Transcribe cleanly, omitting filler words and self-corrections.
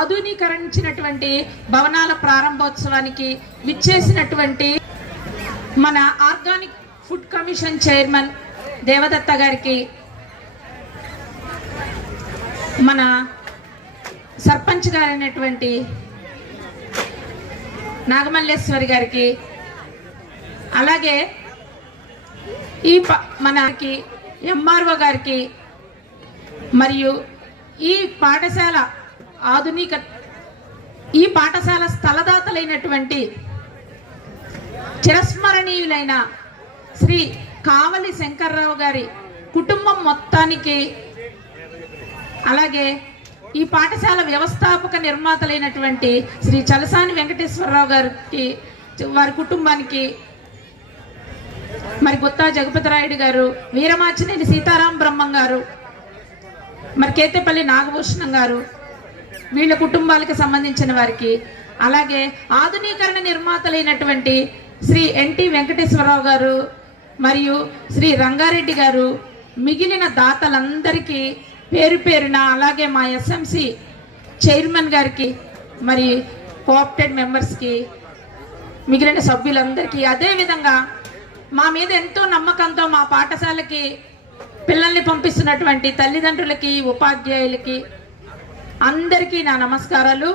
ఆధునీకరించినటువంటి భవనాల ప్రారంభోత్సవానికి విచ్చేసినటువంటి మన organic food commission chairman Devadatta గారికి, మన సర్పంచ్ గారైనటువంటి నాగమల్లేశ్వరి గారికి, అలాగే మనకి ఎంఆర్ఓ గారికి, మరియు ఈ పాఠశాల స్థలదాతలైనటువంటి చిరస్మరణీయులైన శ్రీ కావలి శంకర్రావు గారి కుటుంబం మొత్తానికి, అలాగే ఈ పాఠశాల వ్యవస్థాపక నిర్మాతలైనటువంటి శ్రీ చలసాని వెంకటేశ్వరరావు గారికి, వారి కుటుంబానికి, మరి గుత్తా జగపతిరాయుడు గారు, వీరమాచినేని సీతారాం బ్రహ్మం గారు, మరి కేతేపల్లి నాగభూషణం గారు, వీళ్ళ కుటుంబాలకు సంబంధించిన వారికి, అలాగే ఆధునీకరణ నిర్మాతలైనటువంటి శ్రీ ఎన్టీ వెంకటేశ్వరరావు గారు మరియు శ్రీ రంగారెడ్డి గారు, మిగిలిన దాతలందరికీ పేరు పేరున, అలాగే మా ఎస్ఎంసి చైర్మన్ గారికి, మరి కోఆప్టెడ్ మెంబర్స్కి, మిగిలిన సభ్యులందరికీ, అదేవిధంగా మా మీద ఎంతో నమ్మకంతో మా పాఠశాలకి పిల్లల్ని పంపిస్తున్నటువంటి తల్లిదండ్రులకి, ఉపాధ్యాయులకి అందరికీ నా నమస్కారాలు.